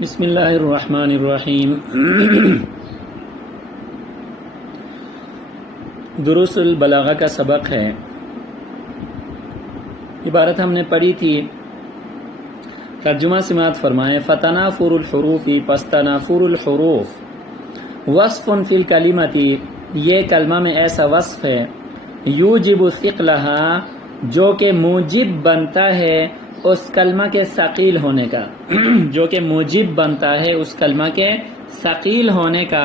بسم اللہ الرحمن الرحیم۔ دروس البلاغہ کا سبق ہے۔ عبارت ہم نے پڑھی تھی، ترجمہ سماعت فرمائیں۔ فتنافر الحروف، پس تنافر الحروف وصف فی الکلمۃ، یہ کلمہ میں ایسا وصف ہے، یوجب ثقلہا، جو کہ موجب بنتا ہے اس کلمہ کے ثقیل ہونے کا جو کہ موجب بنتا ہے اس کلمہ کے ثقیل ہونے کا،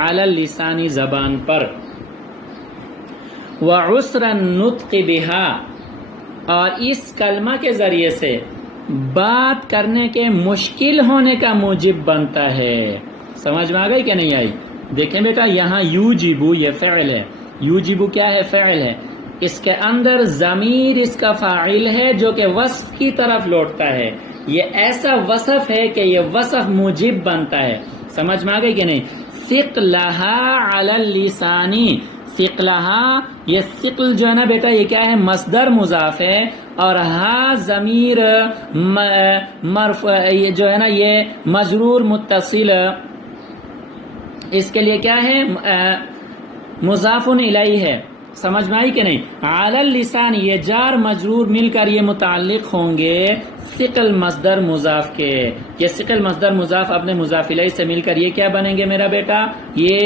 علی اللسانی، زبان پر، وعسر النطق بہا، اور اس کلمہ کے ذریعے سے بات کرنے کے مشکل ہونے کا موجب بنتا ہے۔ سمجھ میں آ گئی کہ نہیں آئی؟ دیکھیں بیٹا، یہاں یوجبو یہ فعل ہے، یوجبو کیا ہے؟ فعل ہے، اس کے اندر ضمیر اس کا فاعل ہے جو کہ وصف کی طرف لوٹتا ہے۔ یہ ایسا وصف ہے کہ یہ وصف موجب بنتا ہے۔ سمجھ میں آ گئی کہ نہیں؟ ثقلہا علی اللسانی، ثقلہا، یہ ثقل جو ہے نا بیٹا، یہ کیا ہے؟ مصدر مضاف ہے، اور ہا ضمیر مرفوع، یہ جو ہے نا یہ مجرور متصل، اس کے لیے کیا ہے؟ مضاف الیہ ہے۔ سمجھ میں آئی کہ نہیں؟ علی اللسان، یہ جار مجرور مل کر یہ متعلق ہوں گے ثقل مصدر مضاف کے۔ یہ ثقل مصدر مضاف اپنے مضاف الیہ سے مل کر یہ کیا بنیں گے میرا بیٹا؟ یہ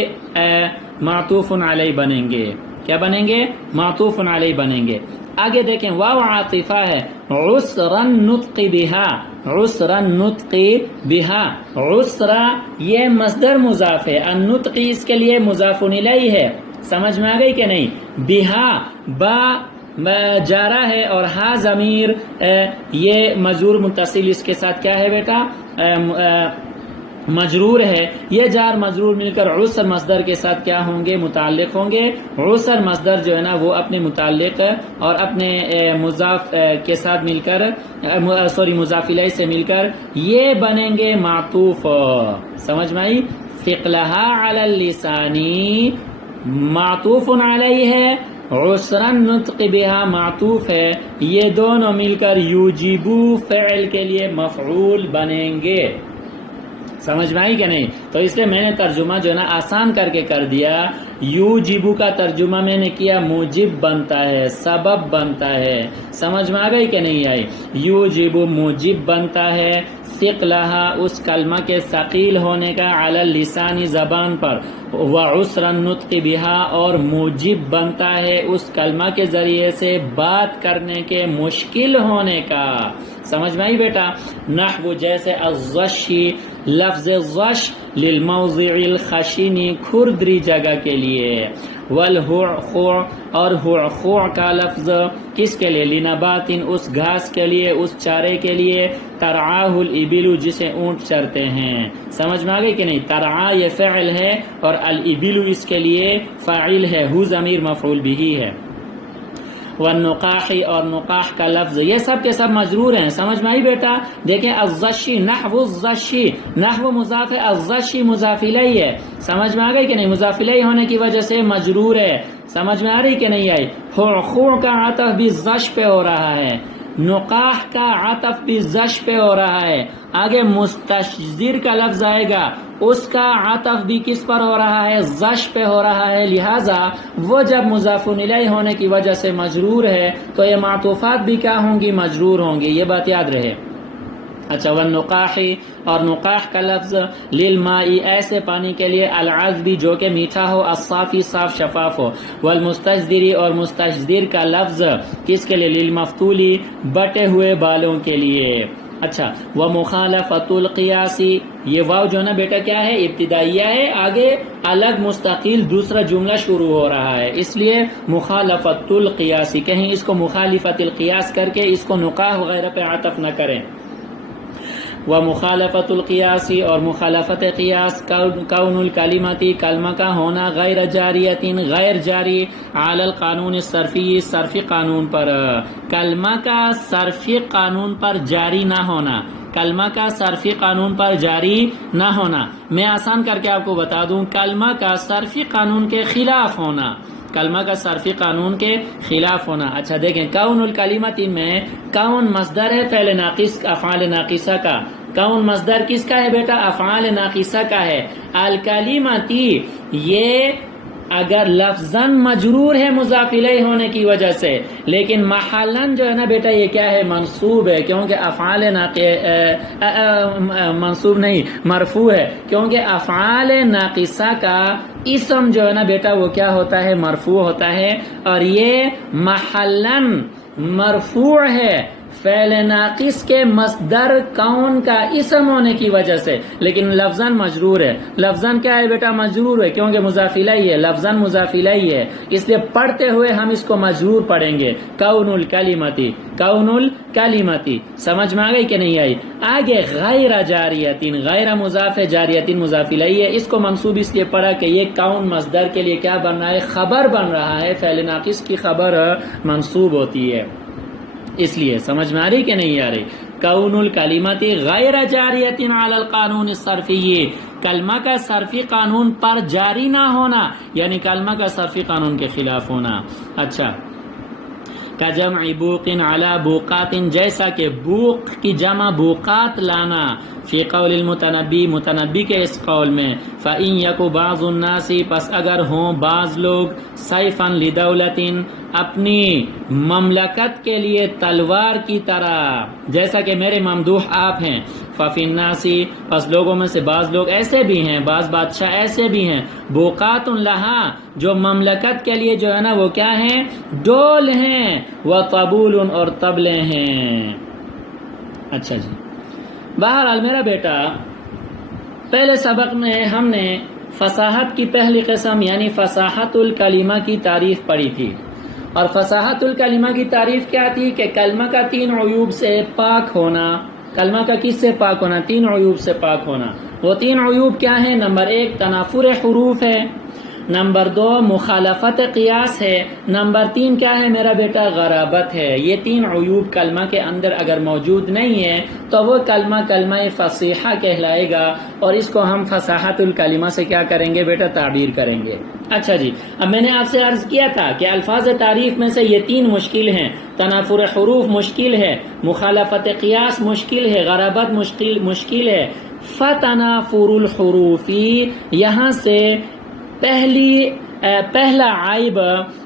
معطوف علیہ بنیں گے۔ کیا بنیں گے؟ معطوف علیہ بنیں گے۔ آگے دیکھیں، واو عاطفہ ہے، عسر النطق بہا، عسر النطق بہا، عسر یہ مصدر مضاف ہے، النطق اس کے لیے مضاف الیہ ہے۔ سمجھ میں آ گئی کہ نہیں؟ بہا، با جارہ ہے، اور ہا ضمیر یہ مجرور متصل، اس کے ساتھ کیا ہے بیٹا؟ مجرور ہے۔ یہ جار مجرور مل کر عسر مصدر کے ساتھ کیا ہوں گے؟ متعلق ہوں گے۔ عسر مصدر جو ہے نا وہ اپنے متعلق اور اپنے مضاف کے ساتھ مل کر مضاف الیہ سے مل کر یہ بنیں گے معطوف۔ سمجھ میں آئی؟ ثقلہا علی اللسانی معطوف علیہ ہے، عسر النطق بہا معطوف ہے، یہ دونوں مل کر یوجبو فعل کے لیے مفعول بنیں گے۔ سمجھ میں آئی کہ نہیں؟ تو اس لیے میں نے ترجمہ جو ہے نا آسان کر کے کر دیا۔ یوجبو کا ترجمہ میں نے کیا موجب بنتا ہے، سبب بنتا ہے۔ سمجھ میں آ گئی کہ نہیں آئی؟ یوجبو موجب بنتا ہے، ثقلہا اس کلمہ کے ثقیل ہونے کا، علی اللسانی زبان پر، وعسر النطق بہا اور موجب بنتا ہے اس کلمہ کے ذریعے سے بات کرنے کے مشکل ہونے کا۔ سمجھ میں آئی بیٹا؟ نحو جیسے الزشی، لفظ زش للموضع الخشنی، کھردری جگہ کے لیے، والہعخع اور ہعخع کا لفظ کس کے لیے؟ لنبات اس گھاس کے لیے، اس چارے کے لیے، ترعاہ الابل جسے اونٹ چرتے ہیں۔ سمجھ میں آ گئی کہ نہیں؟ ترعا یہ فعل ہے اور الابل اس کے لیے فاعل ہے، ہو ضمیر مفعول بہ ہے۔ والنقاح اور نقاح کا لفظ، یہ سب کے سب مجرور ہیں۔ سمجھ میں آئی بیٹا؟ دیکھیں الزشی، نحو الزشی، نحو مضاف ہے، الزشی مضاف الیہ ہے۔ سمجھ میں آ گئی کہ نہیں؟ مضاف الیہ ہونے کی وجہ سے مجرور ہے۔ سمجھ میں آ رہی کہ نہیں آئی؟ خع کا عطف بھی زش پہ ہو رہا ہے، نقاح کا عطف بھی زش پہ ہو رہا ہے۔ آگے مستشذر کا لفظ آئے گا، اس کا عطف بھی کس پر ہو رہا ہے؟ زش پہ ہو رہا ہے۔ لہٰذا وہ جب مضاف الیہ ہونے کی وجہ سے مجرور ہے تو یہ معطوفات بھی کیا ہوں گی؟ مجرور ہوں گی، یہ بات یاد رہے۔ اچھا، والنقاح اور نقاح کا لفظ للماء ایسے پانی کے لیے، العذبی جو کہ میٹھا ہو، الصافی صاف شفاف ہو، والمستشذری اور مستشذر کا لفظ کس کے لیے؟ للمفتولی بٹے ہوئے بالوں کے لیے۔ اچھا، ومخالفت القیاسی، یہ واو جو ہے نا بیٹا کیا ہے؟ ابتدائیہ ہے، آگے الگ مستقل دوسرا جملہ شروع ہو رہا ہے، اس لیے مخالفت القیاسی، کہیں اس کو مخالفت القیاس کر کے اس کو نقاح وغیرہ پہ عطف نہ کریں۔ ومخالفت القیاسی اور مخالفت قیاس، کون الکلمتی کلمہ کا ہونا، غیر جاریت غیر جاری، علی القانون الصرفی صرفی قانون پر، کلمہ کا صرفی قانون پر جاری نہ ہونا، کلمہ کا صرفی قانون پر جاری نہ ہونا۔ میں آسان کر کے آپ کو بتا دوں، کلمہ کا صرفی قانون کے خلاف ہونا، کلمہ کا صرفی قانون کے خلاف ہونا۔ اچھا دیکھیں، کون الکلمت میں کون مصدر ہے فعل ناقص افعال ناقصہ کا، کون مصدر کس کا ہے بیٹا؟ افعال ناقصہ کا ہے. الکلمتی یہ اگر لفظاً مجرور ہے مضاف الیہ ہونے کی وجہ سے، لیکن محلاً جو ہے نا بیٹا یہ کیا ہے؟ منصوب ہے، کیونکہ افعال منصوب نہیں مرفوع ہے، کیونکہ افعال ناقصہ کا اسم جو ہے نا بیٹا وہ کیا ہوتا ہے؟ مرفوع ہوتا ہے، اور یہ محلاً مرفوع ہے فعل ناقص کے مصدر کون کا اسم ہونے کی وجہ سے، لیکن لفظاً مجرور ہے. لفظاً کیا ہے بیٹا؟ مجرور ہے، کیونکہ مضاف الیہ ہے، لفظاً مضاف الیہ ہے، اس لیے پڑھتے ہوئے ہم اس کو مجرور پڑھیں گے. کون الکلمتی، کون الکلمتی. سمجھ میں آ گئی کہ نہیں آئی؟ آگے غیر جاریتین، غیر مضاف ہے، جاریتین مضاف الیہ ہے. اس کو منصوب اس لیے پڑھا کہ یہ کون مصدر کے لیے کیا بن رہا ہے؟ خبر بن رہا ہے. فعل ناقص کی خبر منصوب ہوتی ہے، اس لیے. سمجھ میں آ رہی کہ نہیں آ رہی؟ کون الکلمتی غیر جاریت علی القانون الصرفی، کلمہ کا صرفی قانون پر جاری نہ ہونا، یعنی کلمہ کا صرفی قانون کے خلاف ہونا. اچھا، کجمع بوق علی بوقات، جیسا کہ بوق کی جمع بوقات لانا. فی قول المتنبی، متنبی کے اس قول میں. فإن یک بعض الناس، پس اگر ہوں بعض لوگ. سیفا لدولت، اپنی مملکت کے لیے تلوار کی طرح، جیسا کہ میرے ممدوح آپ ہیں. ففی الناس، پس لوگوں میں سے بعض لوگ ایسے بھی ہیں، بعض بادشاہ ایسے بھی ہیں. بوقات لہا، جو مملکت کے لیے جو ہے نا وہ کیا ہیں؟ ڈول ہیں. وطبول، اور طبلے ہیں. اچھا جی، بہرحال میرا بیٹا پہلے سبق میں ہم نے فصاحت کی پہلی قسم یعنی فصاحت الکلمہ کی تعریف پڑھی تھی. اور فصاحت الکلمہ کی تعریف کیا تھی؟ کہ کلمہ کا 3 عیوب سے پاک ہونا. کلمہ کا کس سے پاک ہونا؟ 3 عیوب سے پاک ہونا. وہ 3 عیوب کیا ہیں؟ نمبر 1 تنافر حروف ہے، نمبر 2 مخالفت قیاس ہے، نمبر 3 کیا ہے میرا بیٹا؟ غرابت ہے. یہ 3 عیوب کلمہ کے اندر اگر موجود نہیں ہے تو وہ کلمہ کلمہ فصیحہ کہلائے گا، اور اس کو ہم فصاحت الکلمہ سے کیا کریں گے بیٹا؟ تعبیر کریں گے. اچھا جی، اب میں نے آپ سے عرض کیا تھا کہ الفاظ تعریف میں سے یہ 3 مشکل ہیں. تنافر حروف مشکل ہے، مخالفت قیاس مشکل ہے، غرابت مشکل ہے. فتنافر الحروفی، یہاں سے پہلا عیب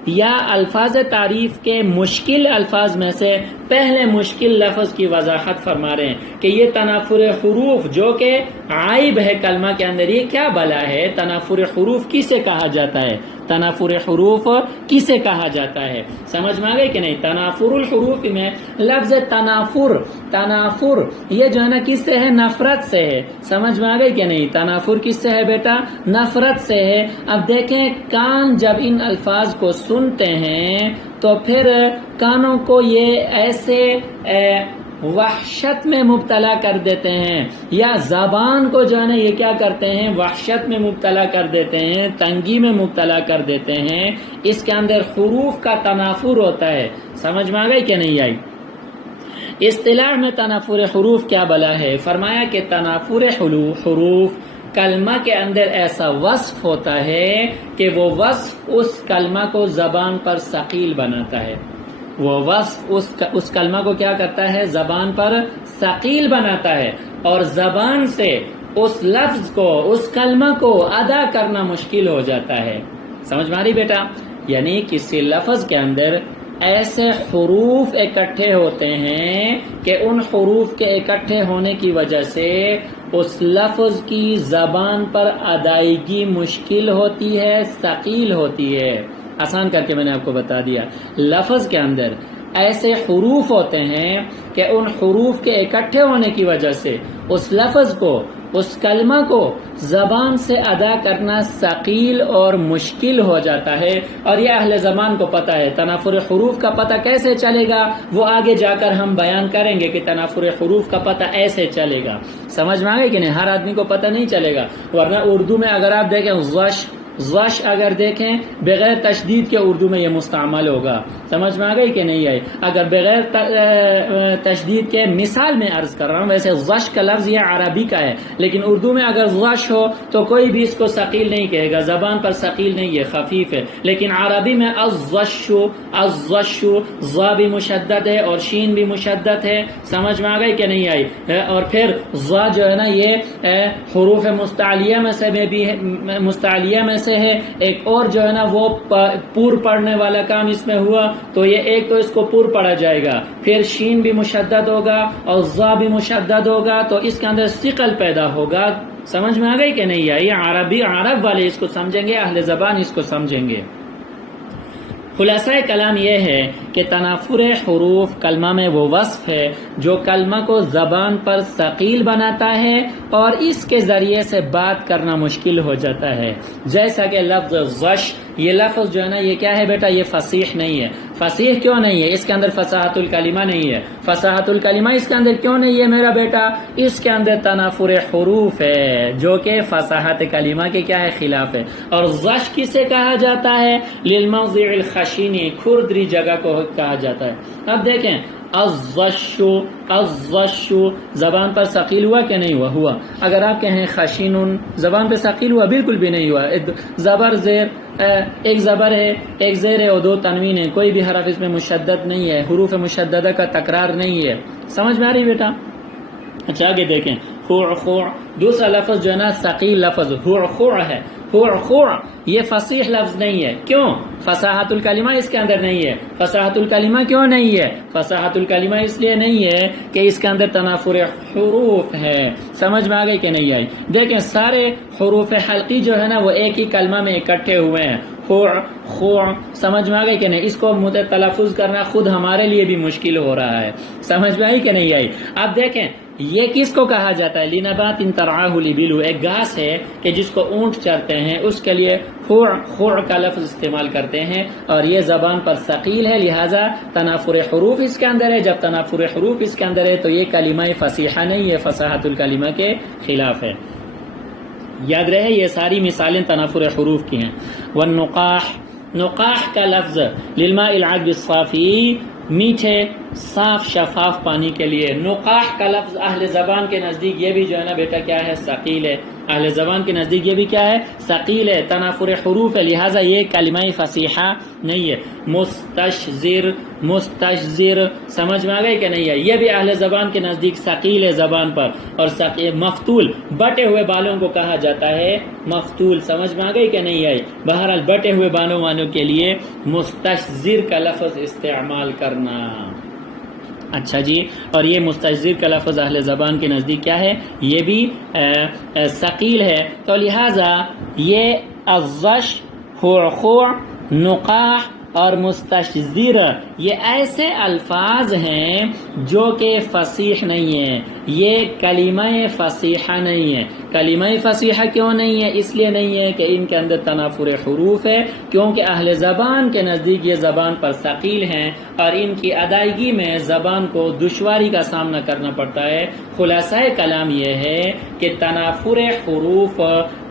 یا الفاظ تعریف کے مشکل الفاظ میں سے پہلے مشکل لفظ کی وضاحت فرما رہے ہیں کہ یہ تنافر حروف جو کہ عیب ہے کلمہ کے اندر، یہ کیا بلا ہے؟ تنافر حروف کسے کہا جاتا ہے؟ تنافر حروف کسے کہا جاتا ہے؟ سمجھ میں آ گئی کہ نہیں؟ تنافر الحروف میں لفظ تنافر یہ جو ہے نا کس سے ہے؟ نفرت سے ہے. سمجھ میں آ گئی کہ نہیں؟ تنافر کس سے ہے بیٹا؟ نفرت سے ہے. اب دیکھیں، کان جب ان الفاظ کو سنتے ہیں تو پھر کانوں کو یہ ایسے وحشت میں مبتلا کر دیتے ہیں، یا زبان کو جو ہے نا یہ کیا کرتے ہیں؟ وحشت میں مبتلا کر دیتے ہیں، تنگی میں مبتلا کر دیتے ہیں. اس کے اندر حروف کا تنافر ہوتا ہے. سمجھ میں آ گئی کہ نہیں آئی؟ اصطلاح میں تنافر حروف کیا بلا ہے؟ فرمایا کہ تنافر حروف کلمہ کے اندر ایسا وصف ہوتا ہے کہ وہ وصف اس کلمہ کو زبان پر ثقیل بناتا ہے. وہ وصف اس کلمہ کو کیا کرتا ہے؟ زبان پر ثقیل بناتا ہے، اور زبان سے اس لفظ کو، اس کلمہ کو ادا کرنا مشکل ہو جاتا ہے. سمجھ میں آ رہی بیٹا؟ یعنی کسی لفظ کے اندر ایسے حروف اکٹھے ہوتے ہیں کہ ان حروف کے اکٹھے ہونے کی وجہ سے اس لفظ کی زبان پر ادائیگی مشکل ہوتی ہے، ثقیل ہوتی ہے. آسان کر کے میں نے آپ کو بتا دیا، لفظ کے اندر ایسے حروف ہوتے ہیں کہ ان حروف کے اکٹھے ہونے کی وجہ سے اس لفظ کو، اس کلمہ کو زبان سے ادا کرنا ثقیل اور مشکل ہو جاتا ہے. اور یہ اہل زبان کو پتہ ہے. تنافر حروف کا پتہ کیسے چلے گا وہ آگے جا کر ہم بیان کریں گے کہ تنافر حروف کا پتہ ایسے چلے گا. سمجھ میں آ گئی کہ نہیں؟ ہر آدمی کو پتہ نہیں چلے گا، ورنہ اردو میں اگر آپ دیکھیں غش زش اگر دیکھیں بغیر تشدید کے اردو میں یہ مستعمل ہوگا، سمجھ میں آ گئی کہ نہیں آئی؟ اگر بغیر تشدید کے مثال میں عرض کر رہا ہوں، ویسے زش کا لفظ یہ عربی کا ہے، لیکن اردو میں اگر زش ہو تو کوئی بھی اس کو ثقیل نہیں کہے گا، زبان پر ثقیل نہیں ہے، خفیف ہے، لیکن عربی میں الزش ضا بھی مشدد ہے اور شین بھی مشدد ہے، سمجھ میں آ گئی کہ نہیں آئی؟ اور پھر ضا جو ہے نا یہ حروف مستعلیہ میں سے ہے، ایک اور جو ہے نا وہ پور پڑھنے والا کام اس میں ہوا، تو یہ ایک تو اس کو پور پڑھا جائے گا، پھر شین بھی مشدد ہوگا اور ضا بھی مشدد ہوگا، تو اس کے اندر ثقل پیدا ہوگا، سمجھ میں آ گئی کہ نہیں آئی؟ عرب والے اس کو سمجھیں گے، اہل زبان اس کو سمجھیں گے۔ خلاصہ کلام یہ ہے کہ تنافر حروف کلمہ میں وہ وصف ہے جو کلمہ کو زبان پر ثقیل بناتا ہے اور اس کے ذریعے سے بات کرنا مشکل ہو جاتا ہے، جیسا کہ لفظ زش، یہ لفظ جو ہے نا یہ کیا ہے بیٹا؟ یہ فصیح نہیں ہے۔ فصیح کیوں نہیں ہے؟ اس کے اندر فصاحت الکلمہ نہیں ہے۔ فصاحت الکلمہ اس کے اندر کیوں نہیں ہے میرا بیٹا؟ اس کے اندر تنافر حروف ہے جو کہ فصاحت کلمہ کے کیا ہے؟ خلاف ہے۔ اور زش کسے کہا جاتا ہے؟ للموضع الخشینی، کھردری جگہ کو کہا جاتا ہے۔ اب دیکھیں الزش زبان پر ثقیل ہوا کہ نہیں ہوا؟ ہوا۔ اگر آپ کہیں خشین زبان پر ثقیل ہوا؟ بالکل بھی نہیں ہوا۔ زبر زیر، ایک زبر ہے، ایک زیر ہے اور دو تنوین ہے، کوئی بھی حرف اس میں مشدد نہیں ہے، حروف مشددہ کا تکرار نہیں ہے، سمجھ میں آ رہی بیٹا؟ اچھا آگے دیکھیں، خوع، دوسرا لفظ جو ہے نا ثقیل لفظ خوع ہے۔ خوع یہ فصیح لفظ نہیں ہے، کیوں؟ فصاحت الکلمہ اس کے اندر نہیں ہے۔ فصاحت الکلمہ کیوں نہیں ہے؟ فصاحت الکلمہ اس لیے نہیں ہے کہ اس کے اندر تنافر حروف ہے، سمجھ میں آ گئی کہ نہیں آئی؟ دیکھیں سارے حروف حلقی جو ہے نا وہ ایک ہی کلمہ میں اکٹھے ہوئے ہیں، خوع، سمجھ میں آ گئی کہ نہیں؟ اس کو تلفظ کرنا خود ہمارے لیے بھی مشکل ہو رہا ہے، سمجھ میں آئی کہ نہیں آئی؟ اب دیکھیں یہ کس کو کہا جاتا ہے؟ لنبات ترعاہ الابل، ایک گھاس ہے کہ جس کو اونٹ چرتے ہیں، اس کے لیے خوع کا لفظ استعمال کرتے ہیں، اور یہ زبان پر ثقیل ہے، لہذا تنافر حروف اس کے اندر ہے۔ جب تنافر حروف اس کے اندر ہے تو یہ کلمہ فصیحہ نہیں ہے، فصاحت الکلمہ کے خلاف ہے۔ یاد رہے یہ ساری مثالیں تنافر حروف کی ہیں۔ والنقاح، نقاح کا لفظ للماء العذب الصافی، میٹھے صاف شفاف پانی کے لیے۔ نقاح کا لفظ اہل زبان کے نزدیک یہ بھی جو ہے نا بیٹا کیا ہے؟ ثقیل ہے۔ اہل زبان کے نزدیک یہ بھی کیا ہے؟ ثقیل ہے، تنافر حروف ہے، لہٰذا یہ کلمہ فصیحہ نہیں ہے۔ مستشزر، سمجھ میں آ گئی کہ نہیں ہے؟ یہ بھی اہل زبان کے نزدیک ثقیل ہے زبان پر۔ اور مفتول، بٹے ہوئے بالوں کو کہا جاتا ہے مفتول، سمجھ میں آ گئی کہ نہیں آئی؟ بہرحال بٹے ہوئے بالوں والوں کے لیے مستشزر کا لفظ استعمال کرنا۔ اچھا جی، اور یہ مستشزر کا لفظ اہل زبان کے نزدیک کیا ہے؟ یہ بھی ثقیل ہے، تو لہٰذا یہ الزش، خوع، نقاح اور مستشزر یہ ایسے الفاظ ہیں جو کہ فصیح نہیں ہیں، یہ کلمہ فصیحہ نہیں ہے۔ کلمہ فصیحہ کیوں نہیں ہے؟ اس لیے نہیں ہے کہ ان کے اندر تنافر حروف ہے، کیونکہ اہل زبان کے نزدیک یہ زبان پر ثقیل ہیں اور ان کی ادائیگی میں زبان کو دشواری کا سامنا کرنا پڑتا ہے۔ خلاصہ کلام یہ ہے کہ تنافر حروف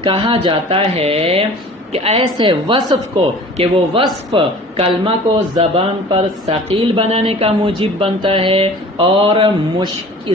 کہا جاتا ہے کہ ایسے وصف کو کہ وہ وصف کلمہ کو زبان پر ثقیل بنانے کا موجب بنتا ہے اور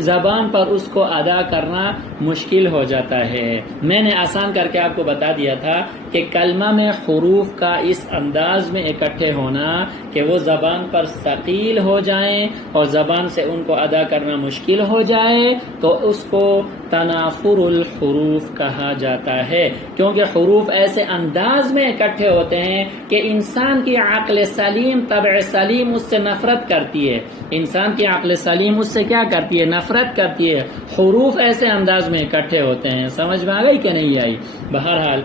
زبان پر اس کو ادا کرنا مشکل ہو جاتا ہے۔ میں نے آسان کر کے آپ کو بتا دیا تھا کہ کلمہ میں حروف کا اس انداز میں اکٹھے ہونا کہ وہ زبان پر ثقیل ہو جائیں اور زبان سے ان کو ادا کرنا مشکل ہو جائے تو اس کو تنافر الحروف کہا جاتا ہے، کیونکہ حروف ایسے انداز میں اکٹھے ہوتے ہیں کہ انسان کی عقل سلیم، طبع سلیم اس سے نفرت کرتی ہے۔ انسان کی عقل سلیم اس سے کیا کرتی ہے؟ نفرت کرتی ہے۔ حروف ایسے انداز میں اکٹھے ہوتے ہیں، سمجھ میں آ گئی کہ نہیں آئی؟ بہرحال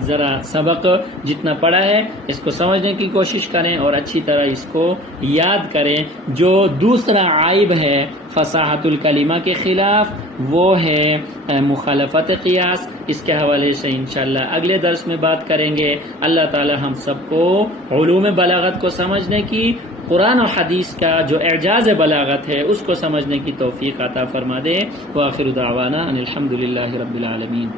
ذرا سبق جتنا پڑھا ہے اس کو سمجھنے کی کوشش کریں اور اچھی طرح اس کو یاد کریں۔ جو دوسرا عیب ہے فصاحت الکلمہ کے خلاف وہ ہے مخالفت قیاس، اس کے حوالے سے انشاءاللہ اگلے درس میں بات کریں گے۔ اللہ تعالی ہم سب کو علوم بلاغت کو سمجھنے کی، قرآن و حدیث کا جو اعجاز بلاغت ہے اس کو سمجھنے کی توفیق عطا فرما دے۔ وآخر دعوانا ان الحمدللہ رب العالمین۔